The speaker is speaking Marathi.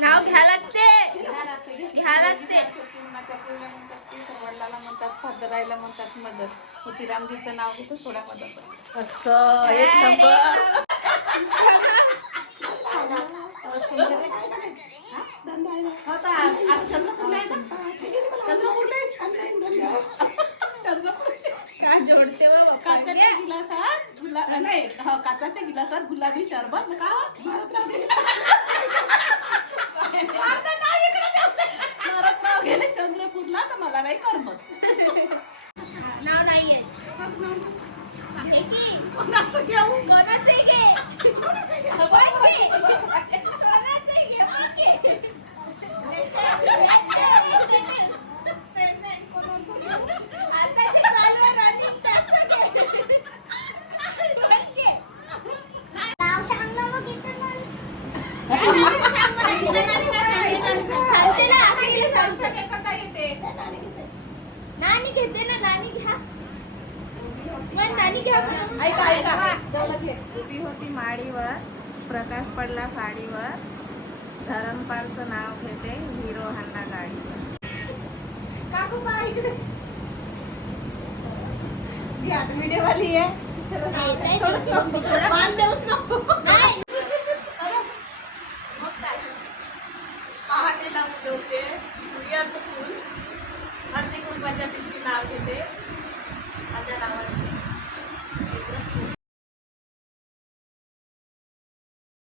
नाव घ्या लागते घ्या लागते. वडिलाला म्हणतात, फादरायला म्हणतात मदत. मोतीरामजीचं नाव घेतो थोड्या मदत. असं एक नंबर. काय जोडते काचाच्या गिलासात नाही काचाच्या गिलासात गुलाबी शरबत का भारतराव गेले चंद्रपूरला तर मला नाही करमत. नाव नाहीये कोणाचं घेऊ कोणाचे घे नानी घेते ना. नानी घ्या पण नानी घ्या. ऐका ऐका उभी होती माडीवर, प्रकाश पडला साडीवर, धरणपालचं नाव घेते, हिरो हाना गाडीवर. काकू बा इकडे व्हिडिओ वाली आहे. बांध देऊच नको. पहाटेला उगवते सूर्याचं फूल, हळदी कुंकवाच्या दिवशी नाव घेते माझ्या नावाचं.